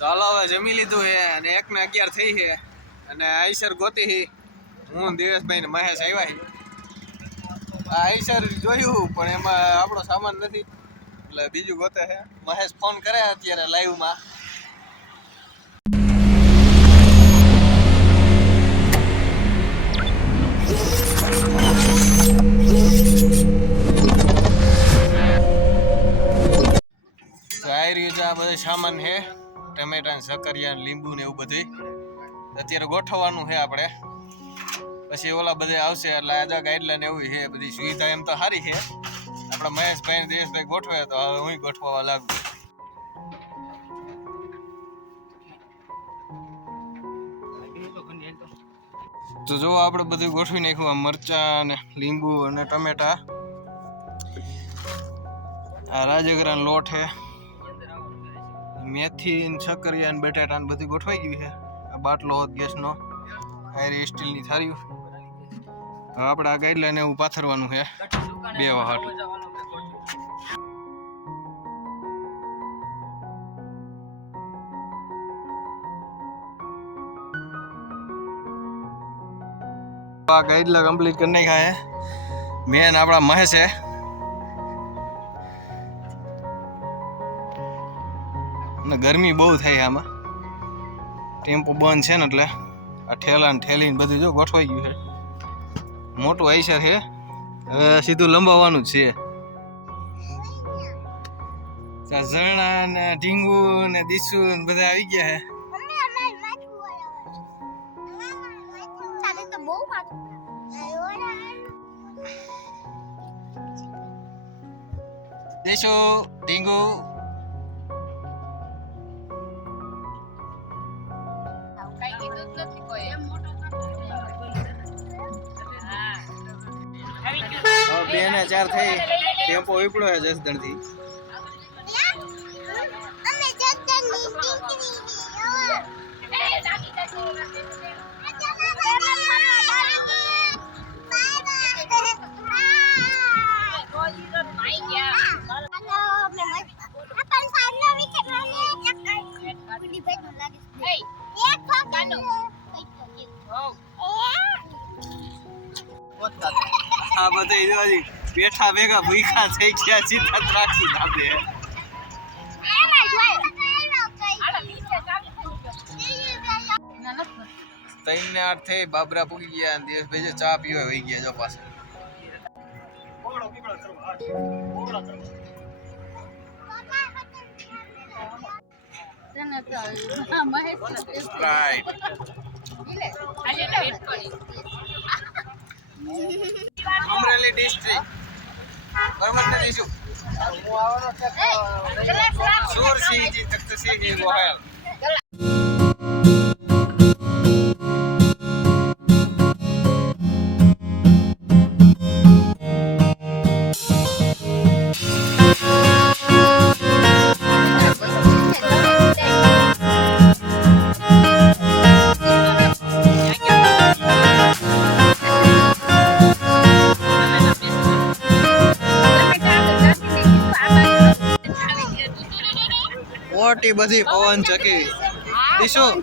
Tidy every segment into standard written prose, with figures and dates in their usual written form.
ચાલો હવે જમી લીધું છે અને 1:11 થઈ છે અને આઈસર ગોતી હી હું દિવસભાઈ ને મહેશ આવ્યા હી આઈસર જોયું પણ એમાં આપણો સામાન નથી એટલે બીજું ગોતે છે મહેશ ફોન કરે અત્યારે લાઈવ માં આ બધો સામાન છે ટમેટા સકરિયા લીંબુ ને એવું બધું અત્યારે ગોઠવવાનું છે આપણે પછી ઓલા બધે આવશે એટલે આજા ગાઈડલાઈન એવી છે બધી સુવિધા એમ તો સારી છે આપણા મહેશભાઈ ને દેશભાઈ ગોઠવે તો હવે હું ગોઠવવા લાગુ તો જો આપણે બધું ગોઠવી નાખ્યું મરચા ને લીંબુ અને ટમેટા આ રાજગરા લોટ છે મેથી સકરિયા ને બટાટા ને બધું ગોઠવાઈ ગયું છે આ બાટલો ગેસનો આયરી સ્ટીલની થાળી હવે આપણે આ ગાઈડલાઈન એવું પાથરવાનું છે 2 વખત આ ગાઈડલાઈન કમ્પ્લીટ કરી નાખ્યા છે મેન આપણા મહેશ છે ગરમી બહુ થાય આમાં ટેમ્પો બંધ છે ને એટલે આ ઠેલા ને ઠેલી બધું જો ગોઠવાઈ ગયું છે મોટું આઈસર છે હવે સીધું લંબાવવાનું જ છે ઝરણા ને ઢીંગુ ને દીસુ ને બધા આવી ગયા છે દીસુ ઢીંગુ બે ને 4 થઈ ટેમ્પો ઉપડ્યો છે જસદણ થી આ બધા બેઠા ભેગા ભૂખા થઈ ગયા સીધા રાખી દાદે 3 ને 8 થઈ બાબરા પૂગી ગયા અને દિવસભાઈ ચા પીવા વહી ગયા જો પાસે અમરેલી ડિસ્ટ્રિક્ટ બરાબર નથી શું સુરસિંહજી તખ્તસિંહજી ગોહિલ મોટી બધી પવન ચકી દીશો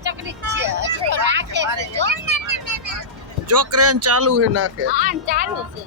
જો ક્રેન ચાલુ છે નાખે ચાલુ છે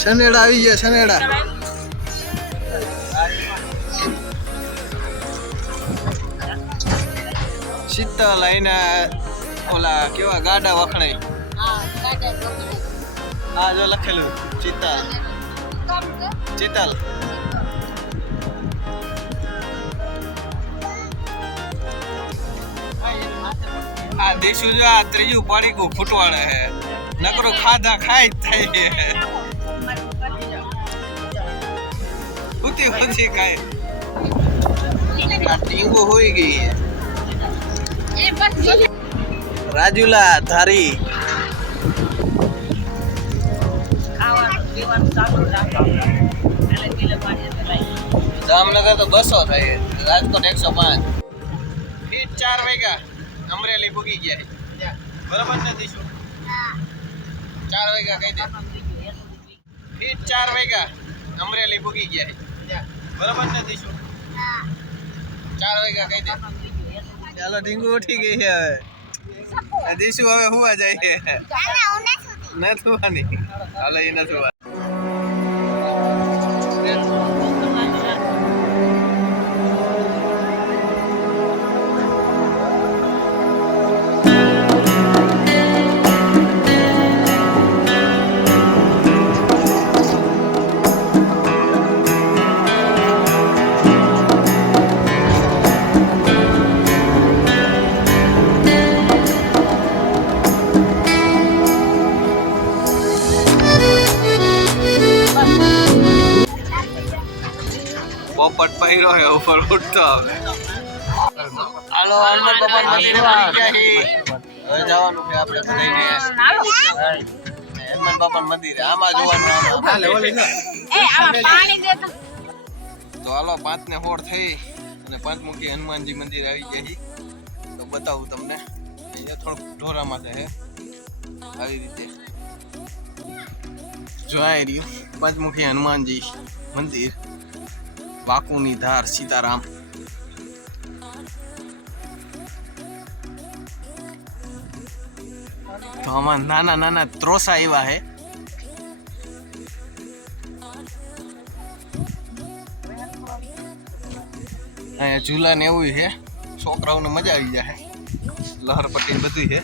સનેડા આવી ગયા સનેડા સીતા લઈને ઓલા કેવા ગાડા વખણાય આ જો લખેલું ચિત્તલ ચિત્તલ આ દેશુ જો આ ત્રીજું પાડીકું ફૂટવાડે હે નકરો ખાધા ખાઈ જ થાય ઉતી ઉતી ખાય આ ટીંગો હોઈ ગઈ રાજુલા ધારી જામનગર તો 200 થાય રાજકોટ 105 ફીટ 4 વાગ્યા અમરેલી પૂગી ગયા બરાબર નથી શું 4 વાગ્યા કહી દે ફીટ 4 વાગ્યા અમરેલી પૂગી ગયા બરાબર નથી શું 4 વાગ્યા કહી દે ચાલો ઢીંગુ ઉઠી ગઈ છે હવે દીશુ હવે હુવા જાય છે ન થવાની હાલો એ ન થવા પોપટ પહેર્યો હે ઉપર ઉઠતો હવે હાલો હનુમાન બાપા મંદિર આવી ગયા હી હવે જવાનું છે આપણે બધાને હનુમાન બાપા મંદિર આમાં જોવાનું હાલે ઓલી ન એ આમાં પાણી દે તો હાલો 5 ને 16 થઈ અને પાંચમુખી હનુમાનજી મંદિર આવી ગયા હી તો બતાવું તમને અહીંયા થોડું ઢોરામાં છે આવી રીતે જોઈ રહ્યું પાંચમુખી હનુમાનજી મંદિર વાકુની ધાર સીતારામ તો આમાં નાના નાના ત્રોસા એવા હે અહીંયા ઝૂલા ને એવું છે છોકરાઓને મજા આવી જાય લહરપટ્ટી બધું છે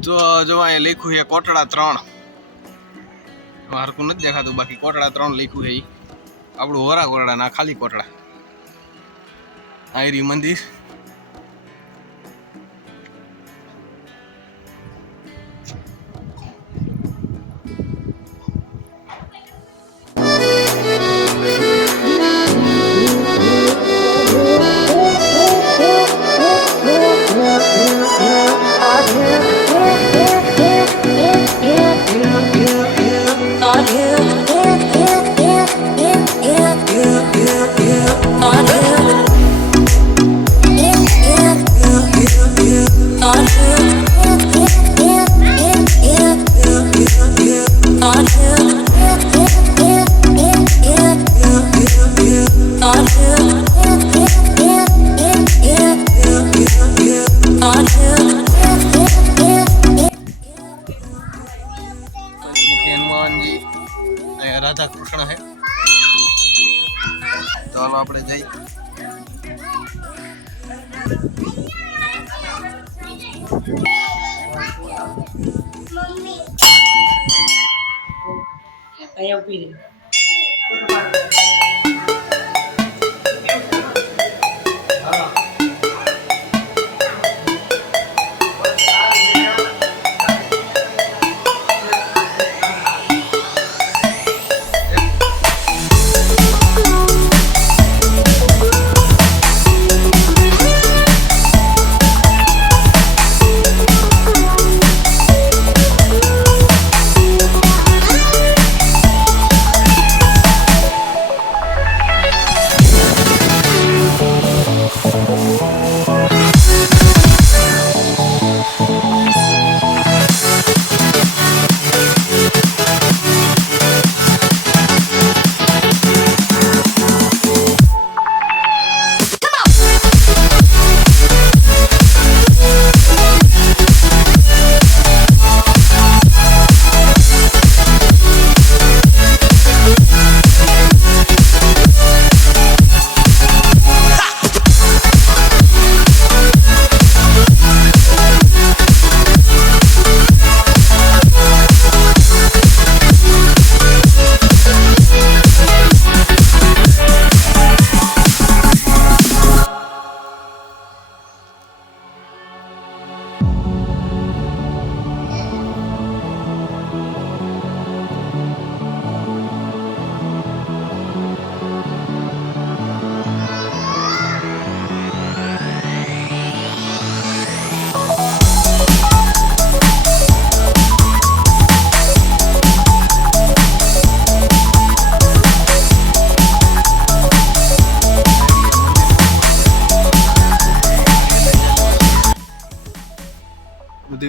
તો જો અહીંયા લખ્યું છે કોટડા 3 હરકું નથી દેખાતું બાકી કોટડા 3 લખ્યું છે આપણું હોરા કોટડા ના ખાલી કોટડા આયરી મંદિર राधा कृष्ण है तो हालो आपणे जाई अया उभी रे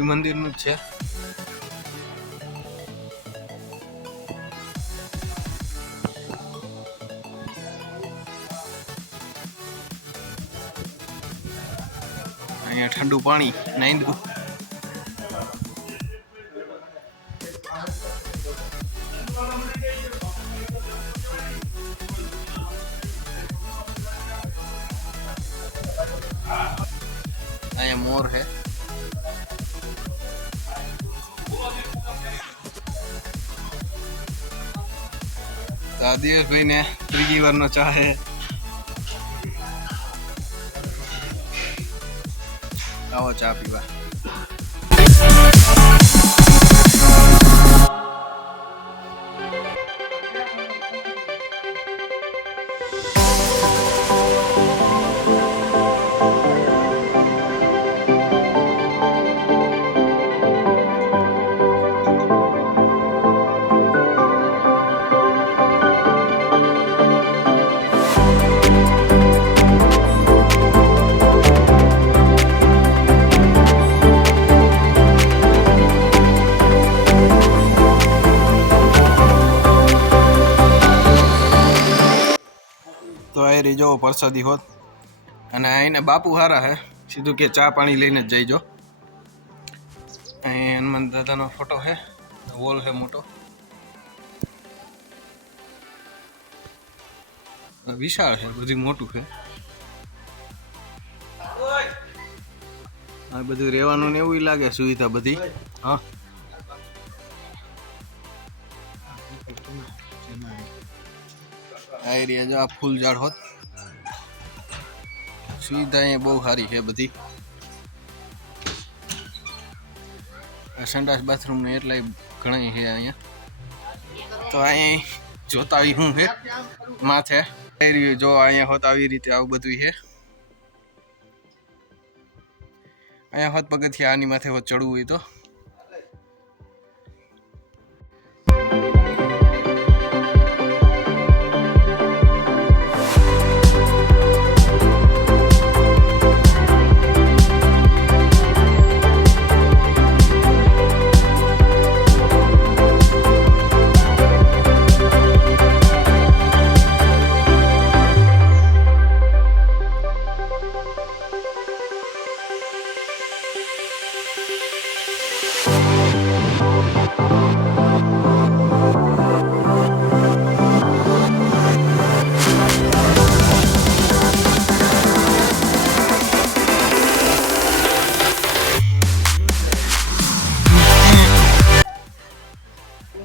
મંદિરનું જ છે. અહીંયા ઠંડુ પાણી નાઈંદું. અહીંયા મોર હે. તો આ દિવસભાઈ ને ત્રીજી વારનો ચા હે. આવો ચા પીવા. તો આ રહી જો પ્રસાદી હોત. અને અહીંને બાપુ હારા હે, સીધું કે ચા પાણી લઈને જ જઈજો. અહીં હનુમાન દાદાનો ફોટો હે, વોલ હે મોટો, વિશાળ છે, બધું મોટું છે. આ બધું રહેવાનું ને એવું લાગે, સુવિધા બધી. હા, આ એરિયા જો આ ફૂલ ઝાડ હોત. સુવિધા અહીંયા બહુ સારી છે બધી. સંડાસ બાથરૂમ ને એટલાય ઘણા છે અહીંયા. તો અહીં જોતા આવી હું છે માથે જો અહીંયા હોત આવી રીતે આવું બધું છે. અહીંયા હોત પગથિયા આની માથે હોત ચડવું હોય તો.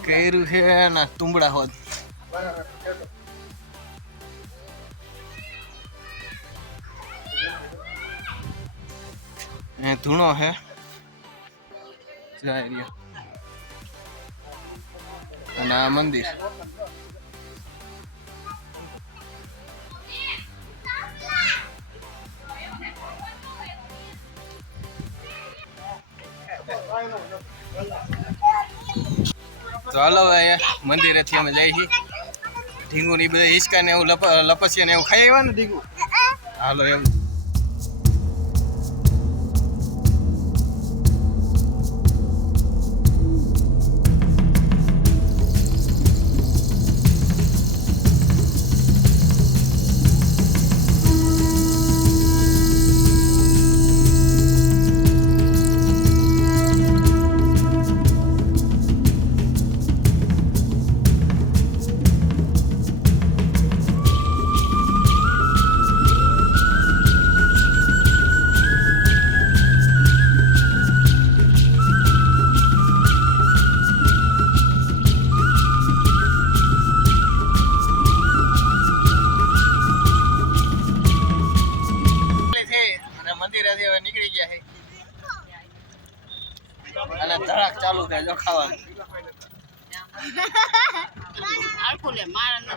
કેરું છે ને તુંબડા હોત. એ ધૂણો હે એરિયા. અને આ મંદિર. તો હાલો હવે મંદિરેથી અમે જઈએ છીએ. ઢીંગુ ની બધા હિંચકા ને એવું લપસિયા ને એવું ખાઈ આવ્યા ને ઢીંગુ. હાલો એમ. મંદિરેથી હવે નીકળી ગયા છે અને ધડાક ચાલુ થાય જો ખાવાનું.